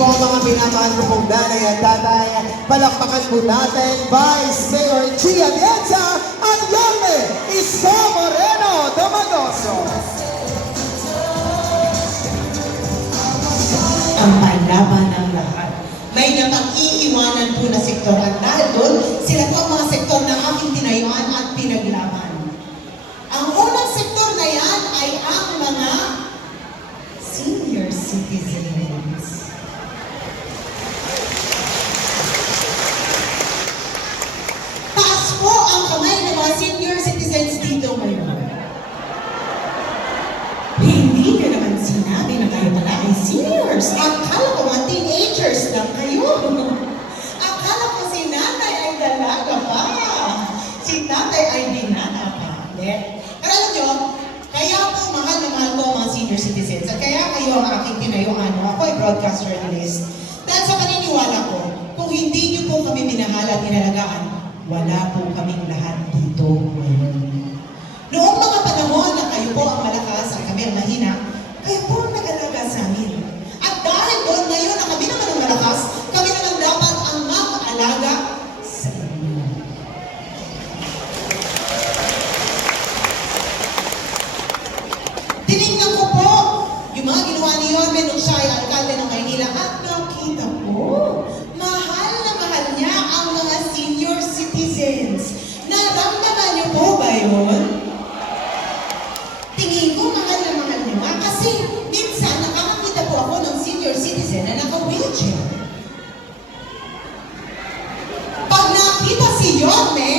po ang mga pinamahal ko pong nanay at tatay. Palakpakan po natin, Vice Mayor Gia Bienza at Yorme Iso Moreno Domagoso. Ang panlaban ng lahat. May napag-iiwanan po na sektor at dahil doon, sila po ang mga sektor na aking tinayuan at pinaglaban. Ang unang sektor na yan ay ang mga senior citizens. Taas po ang kamay ng mga senior citizens dito ngayon. Hindi nyo naman sinabi na kayo pala ay seniors. Akala ko mga teenagers lang kayo. Akala ko si nanay ay dalaga pa. Si tatay ay binata pa. Pero alam nyo, kaya po mahal na mahal ko mga senior citizens. At kaya kayo ang aking tinayuan. Ako ay broadcast journalist. Dahil sa paniniwala ko, kung hindi nyo po kami minahal at inalagaan, wala po kaming lahat dito ngayon. Noong mga panahon na kayo po ang malakas at kami ang mahina, kayo po ang nag-alaga sa amin. At dahil doon ngayon na kami naman ang malakas, kami naman dapat ang mag-alaga sa inyo. Tinignan ko po yung mga ginawa ni Yorme nung siya ay alkalde ng Maynila at nakita ko, mahal na mahal niya ang mga senior citizens. Naramdaman niyo po ba yun? Tingin ko mahal na mahal niyo nga kasi minsan nakakakita po ako ng senior citizen na naka-wheelchair. Pag nakita si Yorme,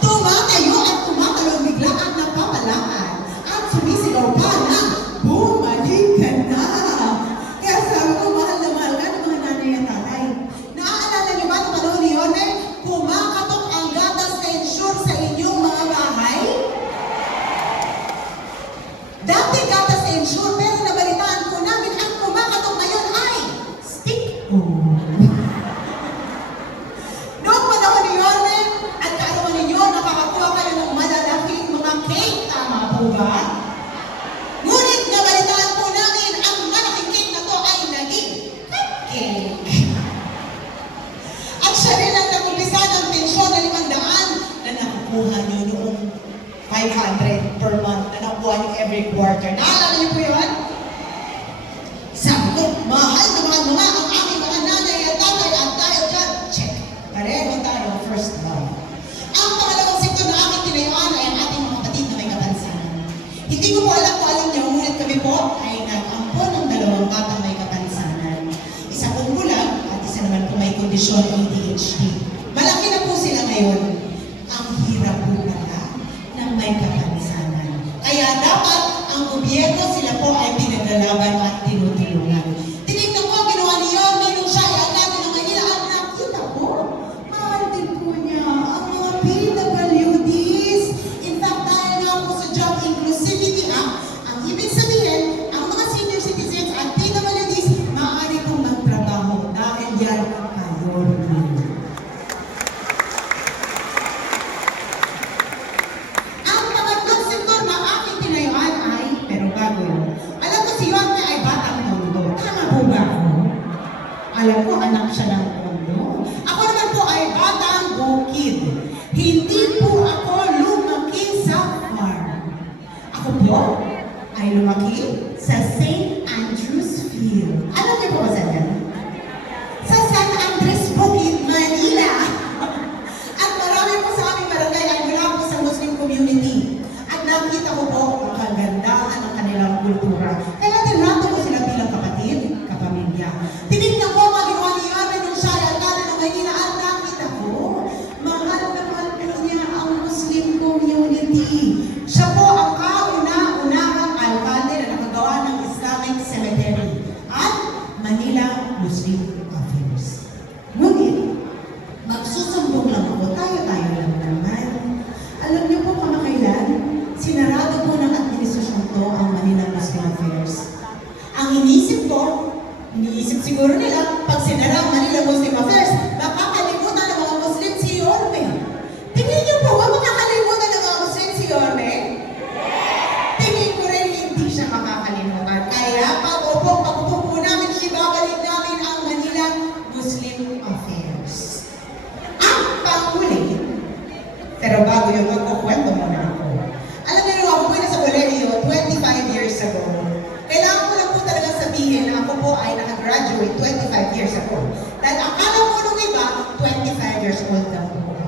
tumatayo at tumatalon bigla at napapalaan at sumisigaw pa na bumalik ka na. Kaya sabi ko, mahal na mahal ka ng mga nanay at tatay. Naaalala niyo ba ng panahon ni Yorme? Kumakatok ang gatas na ensure sa inyong mga bahay? Dati gatas na ensure, pero nabalitaan ko namin ang kumakatok ngayon ay stick. Noong panahon ni Yorme, at kaalaman ninyo, nakakakuha kayo ng malalaking mga cake. Tama po ba? Ngunit nabalitaan po namin ang malaking cake na to ay naging cupcake. At siya rin ang nag-umpisa ng pensyon na 500 na nakukuha niyo noong 500 per month na nakuha niyo every quarter. Naalala niyo po yun? Sabi ko, mahal na mahal mo nga ang aming mga nanay at tatay at tayo dyan. Check. Pareho tayo, first love. Ang pangalawang sektor na aming tinayuan ay ang ating mga kapatid na may kapansanan. Hindi ko po alam kung alam niyo, ngunit kami po ay nag-ampo ng 2 batang may kapansanan. Isa pong bulag at isa naman po may kondisyon ADHD. Malaki na po sila ngayon. Ang hirap po pala ng may kapansanan. Kaya dapat ang gobyerno sila po ay pinaglalaban at tinutulungan. Tinignan ko ang ginawa ni Yorme nung siya ay alkalde ng Maynila at nakita ko, mahal din po niya ang mga PWDs. In fact, dahil nga po sa Job Inclusivity Act, ang ibig sabihin, ang mga senior citizens at PWDs maaari pong magtrabaho dahil yan kayo rin. Ang pangatlong sektor na aking tinayuan ay, pero bago yun, alam ko si Yorme ay batang tondo. Tama po ba ako? Alam ko, anak siya ng tondo. Ako naman po ay batang bukid. Hindi po ako lumaki sa farm. Ako po ay lumaki sa St. Andrews Field. Alam niyo po ba saan yan? Sa San Andres Bukid, Manila. At marami po sa aming barangay ay mula po sa Muslim community. At nakita ko po ang kagandahan ng kanilang kultura. Kaya tinato ko sila bilang kapatid, kapamilya. Tinignan ko mga ginawa ni Yorme nung siya ay alkalde ng Maynila at nakita ko, mahal na mahal po niya ang Muslim community. Siya po ang kauna-unahang alkalde na nakagawa ng Islamic Cemetery at Manila Muslim Affairs. Ngunit, magsusumbong lang ako, tayo-tayo lang naman. Alam niyo po kamakailan, sinarado po ng administrasyon to ang Manila Muslim Affairs. Ang iniisip siguro nila, pag sinara ang Manila Muslim Affairs, makakalimutan ng mga Muslim si Yorme. Tingin niyo po ba makakalimutan ng mga Muslim si Yorme? Tingin ko rin hindi siya makakalimutan. Kaya pag upo po namin, bago yun, magkukwento muna ako. Alam niyo, ako po nasa kolehiyo 25 years ago. Kailangan ko lang po talagang sabihin na ako po ay nakagraduate 25 years ago. Dahil akala ko nung iba, 25 years old na po ako.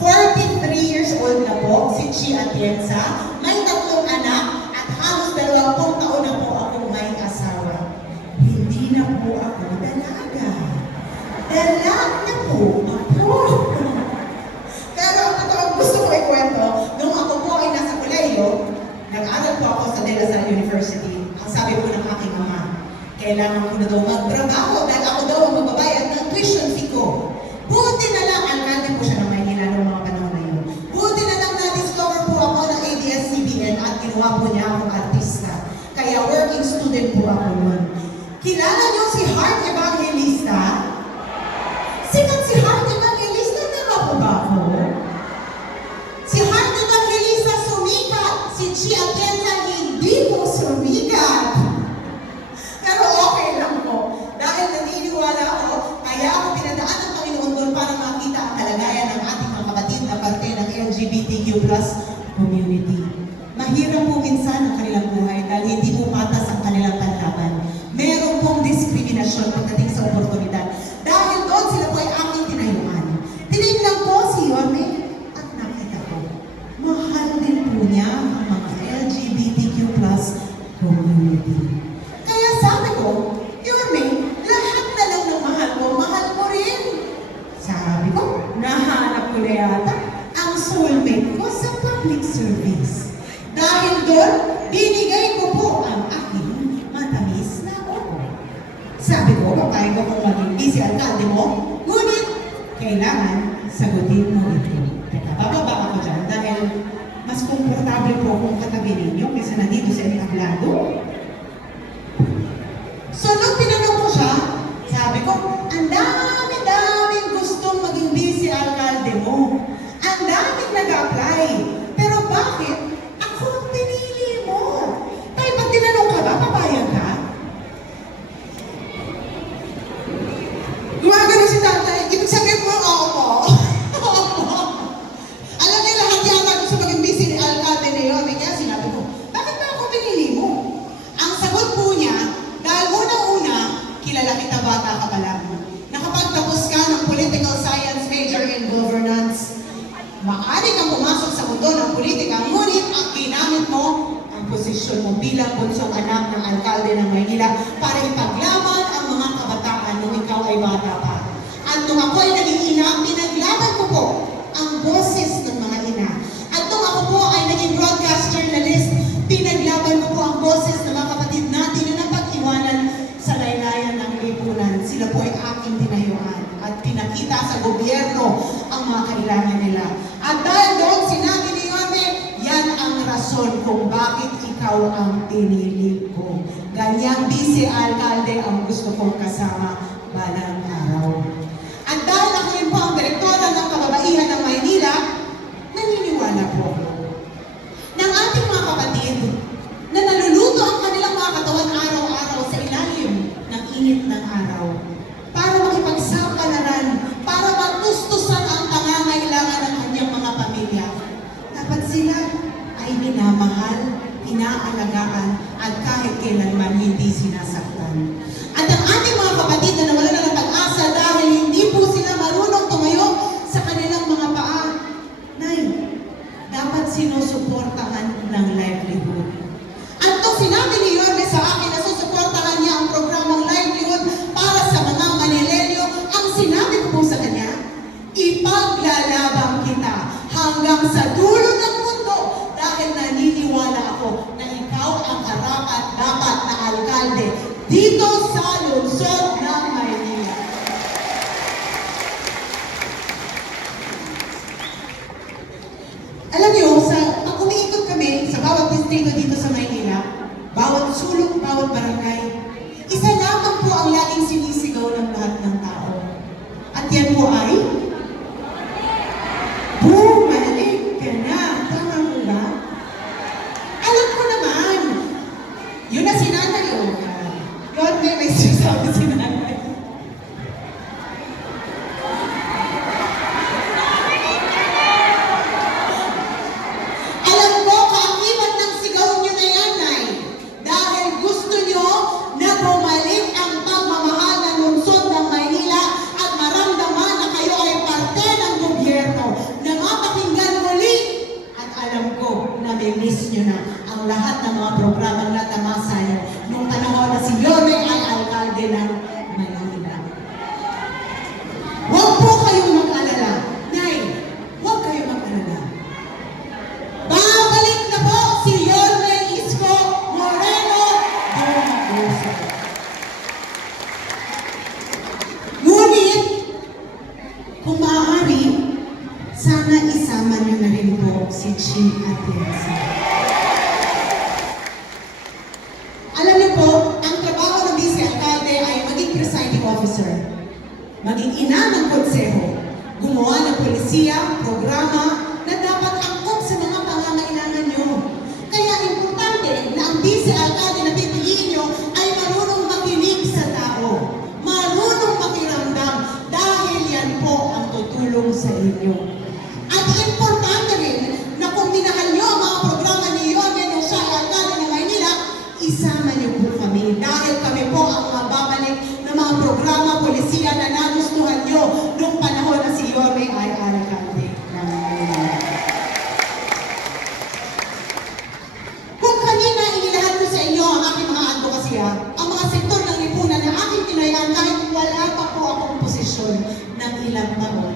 43 years old na po si Chi Atienza, may 3 anak at halos 20 taon na po akong may asawa. Hindi na po ako dalaga. Dalaga po ako. Pero ang totoong gusto ko ikwento, nung ako po ay nasa kolehiyo, nag-aral po ako sa De La Salle University. Ang sabi po ng aking ama, kailangan ko na daw magtrabaho dahil ako daw ang magbabayad ng tuition fee ko. Buti na lang, alkalde po siya ng Maynila noong mga panahon na yun. Buti na lang na-discover po ako ng ABS-CBN at ginawa po niya akong artista. Kaya working student po ako noon. Kilala niyo si Heart Evangelista? Sikat si Heart Evangelista, tama po ba ako? Si Heart Evangelista sumikat, si Chi Atienza hindi po sumikat. Pero okay lang po. Dahil naniniwala ako, kaya ako pinadaan ng Panginoon doon para makita ang kalagayan ng ating mga kapatid na parte ng LGBTQ+ community. Mahirap po minsan ang kanilang buhay dahil hindi po patas ang kanilang panlaban. Meron pong diskriminasyon pagdating sa oportunidad. Dahil doon sila po ay aking tinayuan. Tinignan ko si Yorme at nakita ko. Mahal din po niya ang mga LGBTQ+ community. Kaya sabi ko, Yorme, lahat na lang ng mahal mo rin. Sabi ko, nahanap ko na yata ang soulmate ko sa public service. Dahil doon, binigay ko po ang aking matamis na oo. Sabi ko, papayag ko kung maging busy alkalde mo, ngunit kailangan sagutin mo ito. Teka, bababa ako dyan dahil mas komportable po kung katabi ninyo kaysa nandito sa inyong tablado. So, nung tinanong ko siya, sabi ko, ang dami-daming gustong maging busy alkalde mo. Ang daming nag-apply. Pero bakit? Ako ang pinili mo. Tayo, pag tinanong ka ba, papayag ka? Gumagano si tatay, ibig sabihin mo, oo po. Alam niyo lahat yata gusto maging busy ni alkalde na yun. Kaya sinabi ko, bakit ba ako pinili mo? Ang sagot po niya, dahil unang-una, kilala kita bata ka pa lang. Nakapagtapos ka ng political science major in governance. Maaari kang pumasok sa mundo ng politika, ngunit ang ginamit mo, ang posisyon mo bilang bunsong anak ng alkalde ng Maynila para ipaglaban ang mga kabataan nung ikaw ay bata pa. At nung ako ay naging ina, pinaglaban ko po ang boses ng mga ina. At nung ako po ay naging broadcast journalist, pinaglaban ko po ang boses ng mga kapatid natin na napag-iwanan sa laylayan ng lipunan. Sila po ay aking tinayuan at pinakita sa gobyerno ang mga kailangan nila. At dahil doon sinabi ni Yorme, yan ang rason kung bakit ikaw ang pinili ko. Ganyang busy alkalde ang gusto kong kasama balang araw. At dahil ako rin po ang direktora ng kababaihan ng Maynila, naniniwala po ako ng ating mga kapatid na naluluto ang kanilang mga katawan araw-araw sa ilalim ng init ng araw para makipagsapalaran, para matustusan ang pangangailangan ng kanyang mga pamilya. Dapat sila ay minamahal, inaalagaan, at kahit kailanman hindi sinasaktan. At ang ating mga kapatid na nawalan na ng pag-asa dahil hindi po sila marunong tumayo sa kanilang mga paa, Nay, dapat sinusuportahan ng livelihood. At nung sinabi ni Yorme sa akin na susuportahan niya ang programang livelihood para sa mga Manileño, ang sinabi ko po sa kanya, ipaglalaban kita hanggang sa dulo ng mundo dahil naniniwala ako na ikaw ang karapat-dapat na alkalde dito sa lungsod ng Maynila. Alam niyo, pag umiikot kami sa bawat distrito dito sa Maynila, bawat sulok, bawat barangay, isa lamang po ang laging sinisigaw ng lahat ng tao. At yan po ay, bumalik ka na. Tama mo ba? Alam ko naman. Yun na si Nanay. Yun, may sinasabi si Nanay. isama niyo na rin po si Chi Atienza. Alam niyo po, ang trabaho ng Vice Alcalde ay maging presiding officer, maging ina ng konseho, gumawa ng polisiya, programa na dapat angkop sa mga pangangailangan niyo. Kaya importante na ang Vice Alcalde na pipiliin niyo ay marunong makinig sa tao, marunong makiramdam dahil yan po ang tutulong sa inyo. At importante rin na kung minahal niyo ang mga programa ni Yorme nung siya ay alcalde ng Maynila, isama niyo po kami dahil kami po ang mababalik ng mga programa, polisiya na nagustuhan niyo nung panahon na si Yorme ay alcalde ng Maynila. Kung kanina inilahat ko sa inyo ang aking mga advokasya, ang mga sektor ng lipunan na aking tinayaan kahit wala pa po akong posisyon ng ilang taon,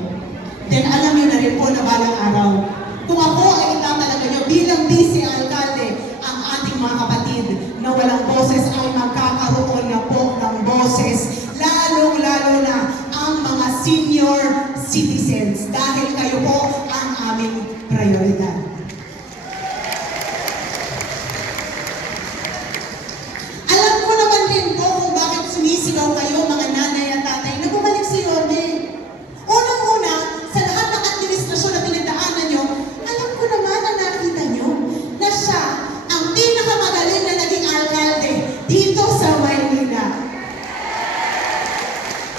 then alam niyo na rin po na balang araw, kung ako ay itatalaga niyo bilang Vice Alcalde, ang ating mga kapatid na walang boses ay magkakaroon na po ng boses, lalong-lalo na ang mga senior citizens dahil kayo po ang aming prioridad. Alam ko naman din po kung bakit sumisigaw kayo mga nanay at tatay na bumalik si Yorme. Unang-una, sa lahat ng administrasyon na pinagdaanan nyo, alam ko naman na nakita nyo na siya ang pinakamagaling na naging alcalde dito sa Maynila.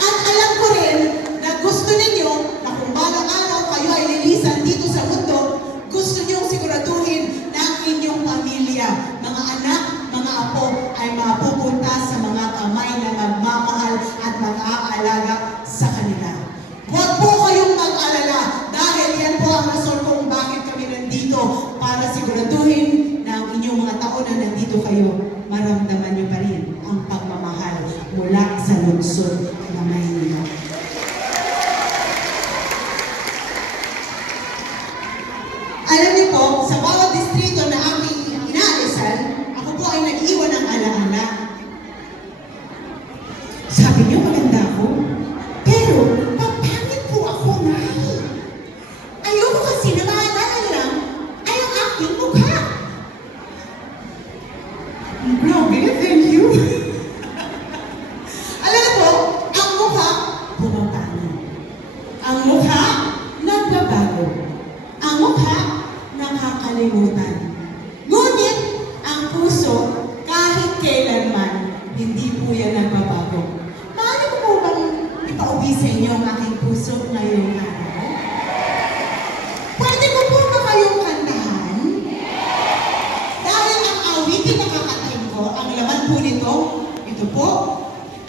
At alam ko rin na gusto ninyo na kung balang araw kayo ay lilisan dito sa mundo, gusto nyo siguraduhin na ang inyong pamilya, mga anak, mga apo ay mapupunta sa mga kamay na magmamahal at mag-aalaga sa kanila. Huwag po kayong mag-alala dahil yan po ang rason kung bakit kami nandito para siguraduhin na ang inyong mga taon na nandito kayo, maramdaman niyo pa rin ang pagmamahal mula sa lungsod na Maynila. Alam niyo po, sa bawat distrito na aking inaalisan, ako po ay nag-iwan ng alaala. Sabi niyo maganda ako, pero papangit po ako, Nay. Ayoko kasi na maalala lang ay ang aking mukha. Grabe, thank you. Alam niyo po, ang mukha, bumabago. Ang mukha, nagbabago. Ang mukha, nakakalimutan. Ngunit, ang puso, kahit kailanman, hindi po yan nagbabago. Maaari ko po bang ipauwi sa inyo ang aking puso ngayong araw? Pwede ko po ba kayong kantahan? Dahil ang awitin na kakatayin ko, ang laman po nito, ito po,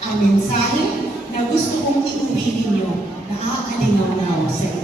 ang mensahe na gusto kong iuwi ninyo na aalingaw sa inyo.